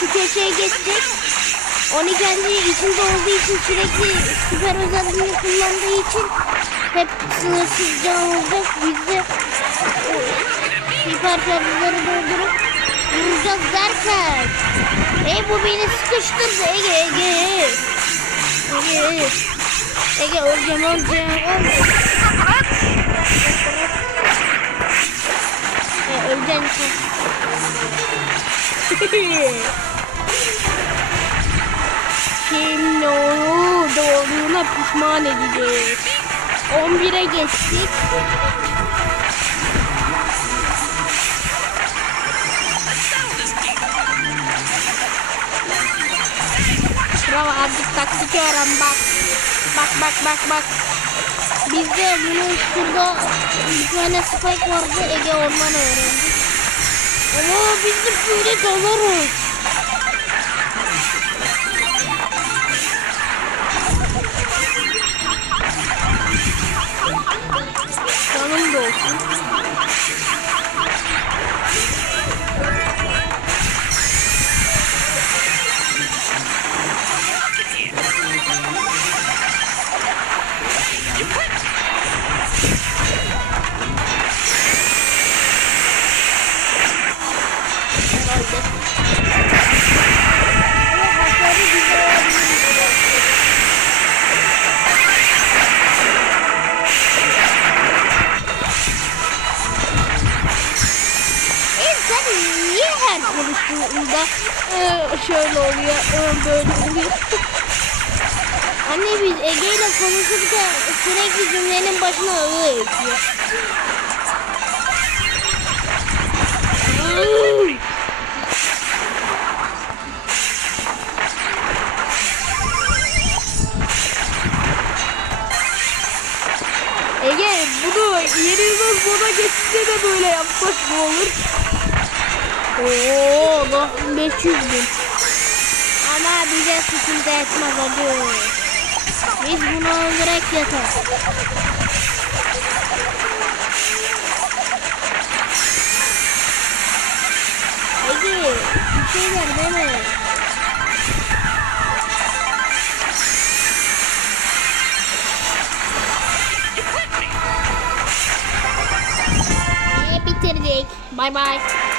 köşeye geçecek. Onu kendi içinde olduğu için sürekli süper özelliğini kullandığı için hep sınırsız can olacak. Biz de o hiper şarjları doldurup vuracağız derken Ey bu beni sıkıştırdı Ege Ege Ege Ege öleceğim öleceğim öleceğim e, Öleceksin Şimdi onu doğduğuna pişman edeceğiz 11'e geçtik Bravo artık taktik öğren bak. Bak bak bak bak. Bizde bunun şurada bir tane spike vardı Ege ondan öğrendik. Ama biz de böyle dalarız. Konuştuğunda e, şöyle oluyor, e, böyle oluyor? Anne biz Ege ile konuşurken sürekli cümlenin başına ı ekliyor. Bunu yenilmez moda geçince de böyle yapsak ne olur? Oo, bak 500 bin. Ama bize sıkıntı etmez acı. Biz bunu öldürek yeter. Ege bir şeyler deme. Bye bye.